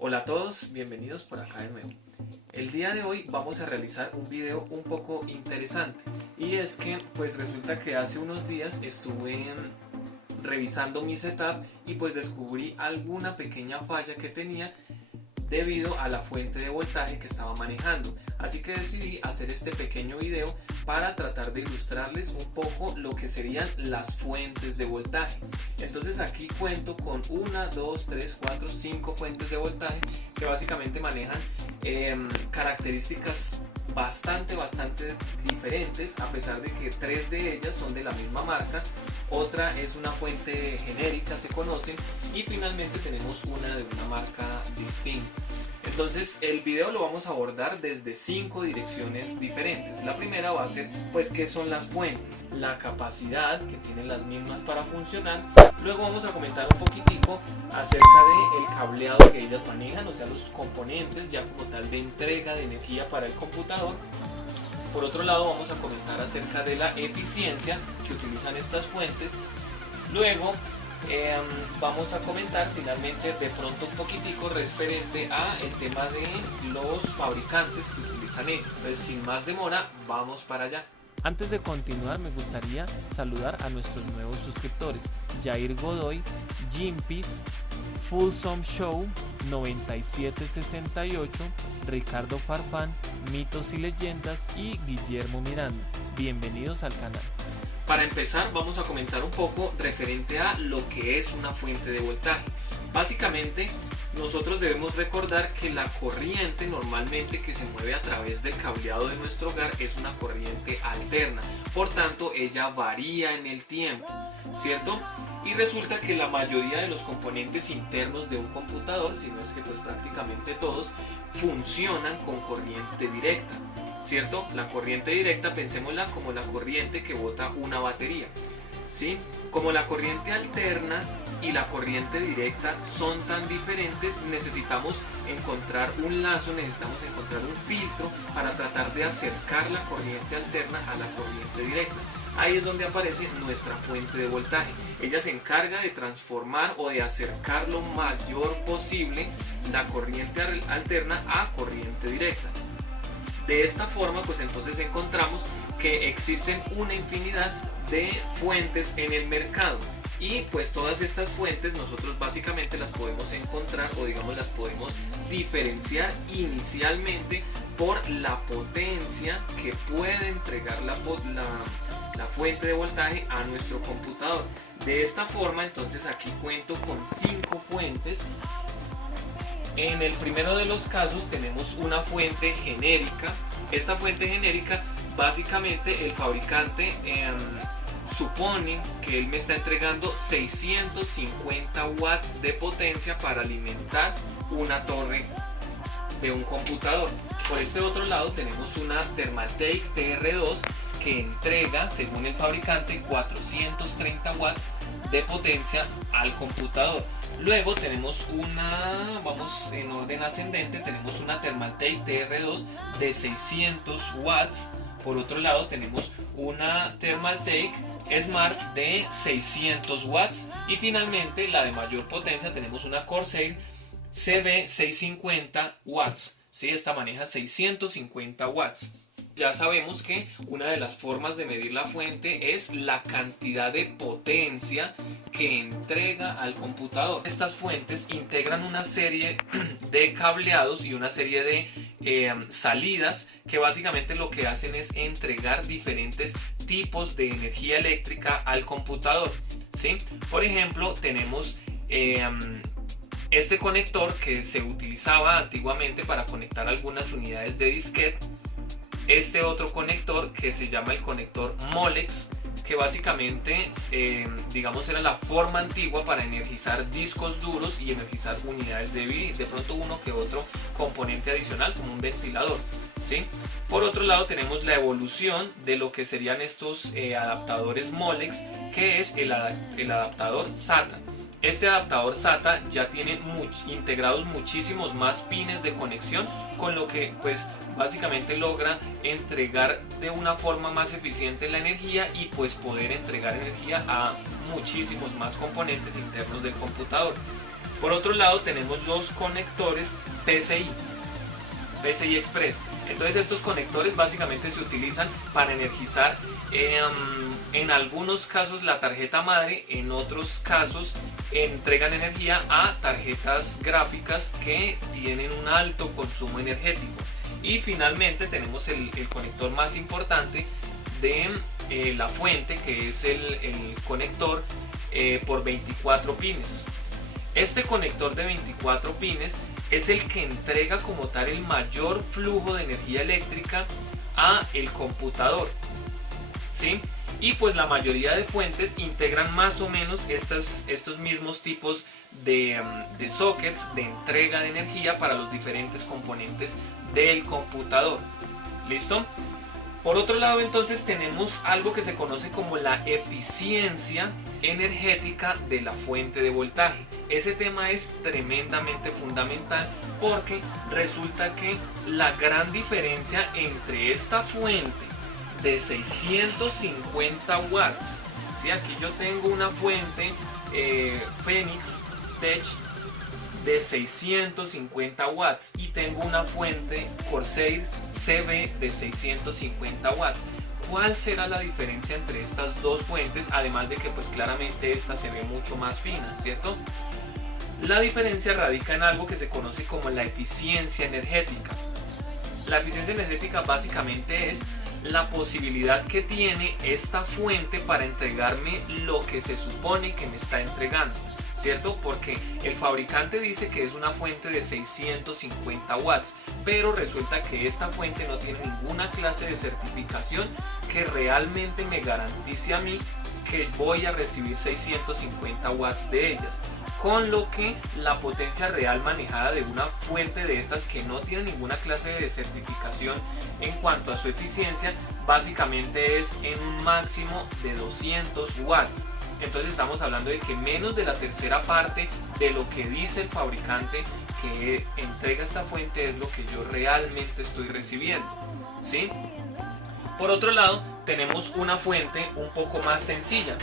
Hola a todos, bienvenidos por acá de nuevo. El día de hoy vamos a realizar un video un poco interesante y es que pues resulta que hace unos días estuve revisando mi setup y pues descubrí alguna pequeña falla que tenía debido a la fuente de voltaje que estaba manejando, así que decidí hacer este pequeño video para tratar de ilustrarles un poco lo que serían las fuentes de voltaje. Entonces aquí cuento con 1, 2, 3, 4, 5 fuentes de voltaje que básicamente manejan características bastante diferentes, a pesar de que 3 de ellas son de la misma marca, otra es una fuente genérica, se conoce, y finalmente tenemos una de una marca distinta. Entonces el video lo vamos a abordar desde 5 direcciones diferentes. La primera va a ser pues qué son las fuentes, la capacidad que tienen las mismas para funcionar. Luego vamos a comentar un poquitico acerca del cableado que ellas manejan, o sea los componentes ya como tal de entrega de energía para el computador. Por otro lado vamos a comentar acerca de la eficiencia que utilizan estas fuentes. Luego vamos a comentar finalmente de pronto un poquitico referente a el tema de los fabricantes que utilizan ellos. Entonces sin más demora vamos para allá. Antes de continuar me gustaría saludar a nuestros nuevos suscriptores: Jair Godoy, Jimpis, Fullsome Show 9768, Ricardo Farfán, Mitos y Leyendas y Guillermo Miranda. Bienvenidos al canal. Para empezar vamos a comentar un poco referente a lo que es una fuente de voltaje. Básicamente nosotros debemos recordar que la corriente normalmente que se mueve a través del cableado de nuestro hogar es una corriente alterna, por tanto ella varía en el tiempo, ¿cierto? Y resulta que la mayoría de los componentes internos de un computador, si no es que pues prácticamente todos, funcionan con corriente directa, ¿cierto? La corriente directa pensémosla como la corriente que bota una batería, ¿sí? Como la corriente alterna y la corriente directa son tan diferentes, necesitamos encontrar un lazo, necesitamos encontrar un filtro para tratar de acercar la corriente alterna a la corriente directa. Ahí es donde aparece nuestra fuente de voltaje. Ella se encarga de transformar o de acercar lo mayor posible la corriente alterna a corriente directa. De esta forma pues entonces encontramos que existen una infinidad de fuentes en el mercado y pues todas estas fuentes nosotros básicamente las podemos encontrar o digamos las podemos diferenciar inicialmente por la potencia que puede entregar la fuente de voltaje a nuestro computador. De esta forma entonces aquí cuento con 5 fuentes. En el primero de los casos tenemos una fuente genérica. Esta fuente genérica básicamente el fabricante supone que él me está entregando 650 watts de potencia para alimentar una torre de un computador. Por este otro lado tenemos una Thermaltake TR2 que entrega, según el fabricante, 430 watts de potencia al computador. Luego tenemos una, vamos en orden ascendente, tenemos una Thermaltake TR2 de 600 watts. Por otro lado tenemos una Thermaltake Smart de 600 watts. Y finalmente la de mayor potencia tenemos una Corsair CB650 watts. ¿Sí? Esta maneja 650 watts. Ya sabemos que una de las formas de medir la fuente es la cantidad de potencia que entrega al computador. Estas fuentes integran una serie de cableados y una serie de salidas que básicamente lo que hacen es entregar diferentes tipos de energía eléctrica al computador, ¿sí? Por ejemplo, tenemos este conector que se utilizaba antiguamente para conectar algunas unidades de disquete. Este otro conector que se llama el conector Molex, que básicamente digamos era la forma antigua para energizar discos duros y energizar unidades de vídeo, de pronto uno que otro componente adicional como un ventilador, ¿sí? Por otro lado tenemos la evolución de lo que serían estos adaptadores Molex, que es el adaptador SATA. Este adaptador SATA ya tiene integrados muchísimos más pines de conexión, con lo que pues básicamente logra entregar de una forma más eficiente la energía y pues poder entregar energía a muchísimos más componentes internos del computador. Por otro lado tenemos los conectores PCI Express. Entonces estos conectores básicamente se utilizan para energizar en algunos casos la tarjeta madre, en otros casos entregan energía a tarjetas gráficas que tienen un alto consumo energético. Y finalmente tenemos el conector más importante de la fuente, que es el conector por 24 pines. Este conector de 24 pines es el que entrega como tal el mayor flujo de energía eléctrica a el computador, ¿sí? Y pues la mayoría de fuentes integran más o menos estos mismos tipos de sockets de entrega de energía para los diferentes componentes del computador. ¿Listo? Por otro lado, entonces tenemos algo que se conoce como la eficiencia energética de la fuente de voltaje. Ese tema es tremendamente fundamental porque resulta que la gran diferencia entre esta fuente de 650 watts, ¿sí? Aquí yo tengo una fuente Phoenix Tech de 650 watts y tengo una fuente Corsair CB de 650 watts. ¿Cuál será la diferencia entre estas dos fuentes? Además de que pues claramente esta se ve mucho más fina, ¿cierto? La diferencia radica en algo que se conoce como la eficiencia energética. La eficiencia energética básicamente es la posibilidad que tiene esta fuente para entregarme lo que se supone que me está entregando, ¿cierto? Porque el fabricante dice que es una fuente de 650 watts, pero resulta que esta fuente no tiene ninguna clase de certificación que realmente me garantice a mí que voy a recibir 650 watts de ellas. Con lo que la potencia real manejada de una fuente de estas que no tiene ninguna clase de certificación en cuanto a su eficiencia básicamente es en un máximo de 200 watts. Entonces estamos hablando de que menos de la tercera parte de lo que dice el fabricante que entrega esta fuente es lo que yo realmente estoy recibiendo, ¿sí? Por otro lado tenemos una fuente un poco más sencilla,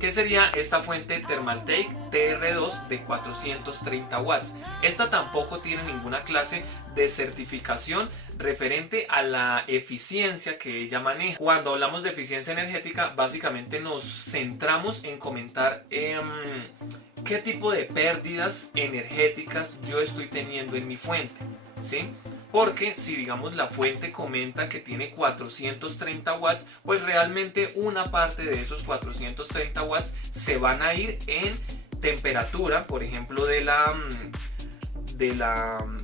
que sería esta fuente Thermaltake TR2 de 430 watts. Esta tampoco tiene ninguna clase de certificación referente a la eficiencia que ella maneja. Cuando hablamos de eficiencia energética, básicamente nos centramos en comentar qué tipo de pérdidas energéticas yo estoy teniendo en mi fuente, ¿sí? Porque si digamos la fuente comenta que tiene 430 watts, pues realmente una parte de esos 430 watts se van a ir en temperatura, por ejemplo, de la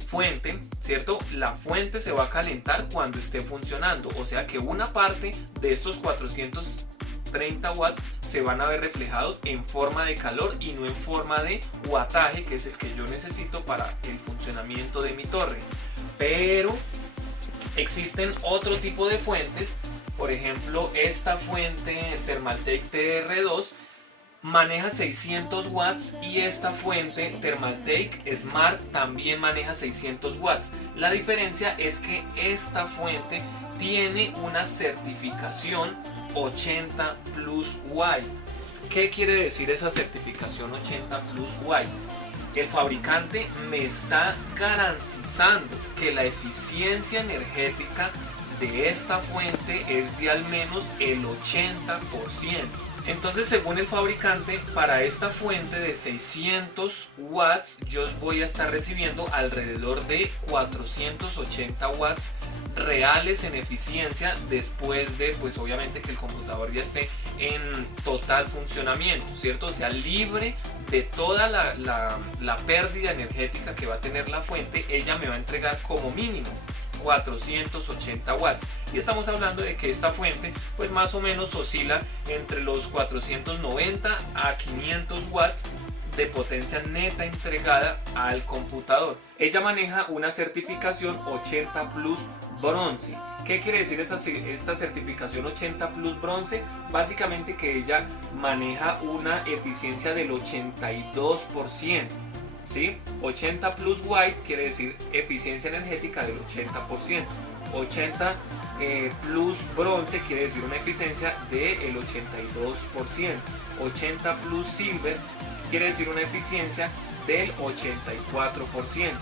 fuente, ¿cierto? La fuente se va a calentar cuando esté funcionando, o sea que una parte de estos 430 watts se van a ver reflejados en forma de calor y no en forma de wattaje, que es el que yo necesito para el funcionamiento de mi torre. Pero existen otro tipo de fuentes, por ejemplo esta fuente Thermaltake TR2 maneja 600 watts y esta fuente Thermaltake Smart también maneja 600 watts. La diferencia es que esta fuente tiene una certificación 80 Plus White. ¿Qué quiere decir esa certificación 80 Plus White? El fabricante me está garantizando que la eficiencia energética de esta fuente es de al menos el 80%. Entonces, según el fabricante, para esta fuente de 600 watts yo voy a estar recibiendo alrededor de 480 watts reales en eficiencia después de, pues obviamente, que el computador ya esté en total funcionamiento, ¿cierto? O sea, libre de toda la pérdida energética que va a tener la fuente. Ella me va a entregar como mínimo 480 watts y estamos hablando de que esta fuente pues más o menos oscila entre los 490 a 500 watts de potencia neta entregada al computador. Ella maneja una certificación 80 Plus Bronce. ¿Qué quiere decir esta certificación 80 Plus Bronce? Básicamente que ella maneja una eficiencia del 82%. ¿Sí? 80 Plus White quiere decir eficiencia energética del 80%. 80 Plus Bronce quiere decir una eficiencia del 82%. 80 Plus Silver quiere decir una eficiencia del 84%.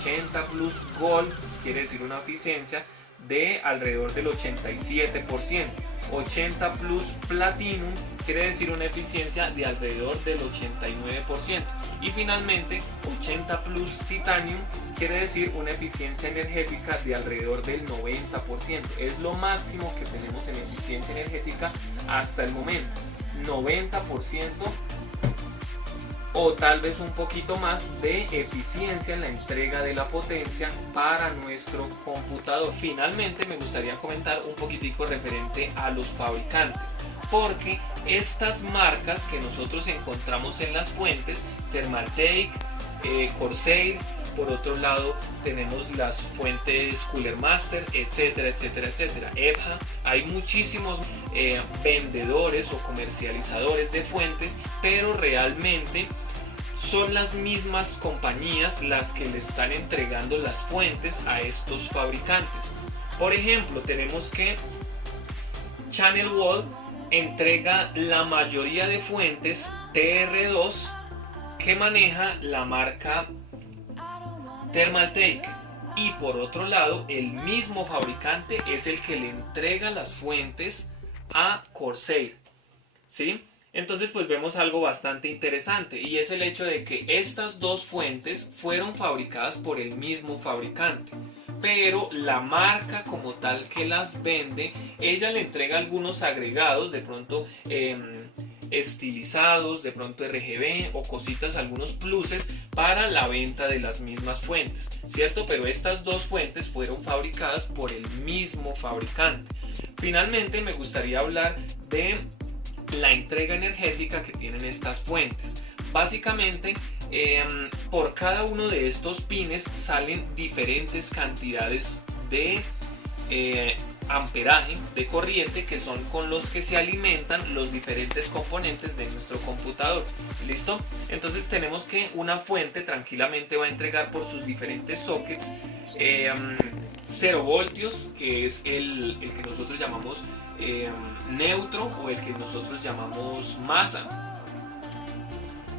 80 plus Gold quiere decir una eficiencia de alrededor del 87%. 80 plus Platinum quiere decir una eficiencia de alrededor del 89%. Y finalmente 80 plus Titanium quiere decir una eficiencia energética de alrededor del 90%. Es lo máximo que tenemos en eficiencia energética hasta el momento. 90% o tal vez un poquito más de eficiencia en la entrega de la potencia para nuestro computador. Finalmente me gustaría comentar un poquitico referente a los fabricantes, porque estas marcas que nosotros encontramos en las fuentes, Thermaltake, Corsair, por otro lado tenemos las fuentes Cooler Master, etcétera, etcétera, etcétera, EPHA. Hay muchísimos vendedores o comercializadores de fuentes, pero realmente son las mismas compañías las que le están entregando las fuentes a estos fabricantes. Por ejemplo, tenemos que Channel Wall entrega la mayoría de fuentes TR2 que maneja la marca Thermaltake, y por otro lado el mismo fabricante es el que le entrega las fuentes a Corsair, ¿sí? Entonces pues vemos algo bastante interesante, y es el hecho de que estas dos fuentes fueron fabricadas por el mismo fabricante, pero la marca como tal que las vende, ella le entrega algunos agregados, de pronto estilizados, de pronto RGB o cositas, algunos pluses para la venta de las mismas fuentes, ¿cierto? Pero estas dos fuentes fueron fabricadas por el mismo fabricante. Finalmente me gustaría hablar de la entrega energética que tienen estas fuentes. Básicamente por cada uno de estos pines salen diferentes cantidades de amperaje, de corriente, que son con los que se alimentan los diferentes componentes de nuestro computador. ¿Listo? Entonces tenemos que una fuente tranquilamente va a entregar por sus diferentes sockets 0 voltios, que es el que nosotros llamamos neutro, o el que nosotros llamamos masa.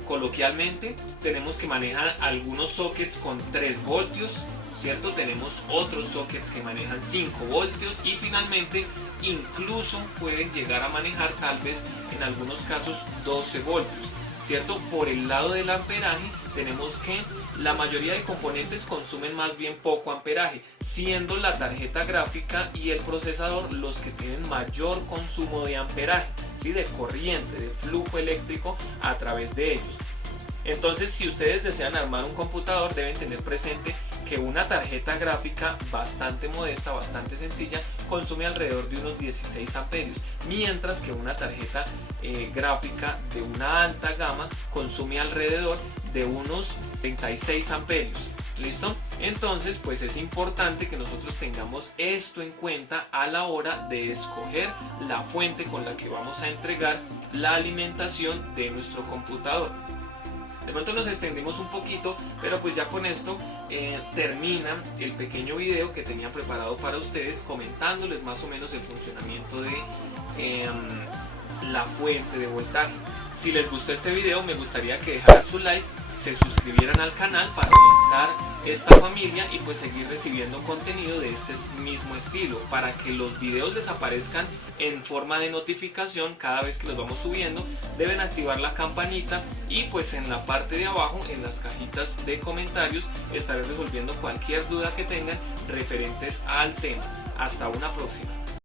Coloquialmente tenemos que manejar algunos sockets con 3 voltios, ¿cierto? Tenemos otros sockets que manejan 5 voltios, y finalmente incluso pueden llegar a manejar tal vez en algunos casos 12 voltios, ¿cierto? Por el lado del amperaje tenemos que la mayoría de componentes consumen más bien poco amperaje, siendo la tarjeta gráfica y el procesador los que tienen mayor consumo de amperaje, ¿sí? De corriente, de flujo eléctrico a través de ellos. Entonces, si ustedes desean armar un computador, deben tener presente que una tarjeta gráfica bastante modesta, bastante sencilla, consume alrededor de unos 16 amperios, mientras que una tarjeta gráfica de una alta gama consume alrededor de unos 36 amperios. ¿Listo? Entonces pues es importante que nosotros tengamos esto en cuenta a la hora de escoger la fuente con la que vamos a entregar la alimentación de nuestro computador. De pronto nos extendimos un poquito, pero pues ya con esto termina el pequeño video que tenía preparado para ustedes, comentándoles más o menos el funcionamiento de la fuente de voltaje. Si les gustó este video, me gustaría que dejaran su like, se suscribieran al canal para aumentar esta familia y pues seguir recibiendo contenido de este mismo estilo. Para que los videos les aparezcan en forma de notificación cada vez que los vamos subiendo, deben activar la campanita, y pues en la parte de abajo, en las cajitas de comentarios, estaré resolviendo cualquier duda que tengan referentes al tema. Hasta una próxima.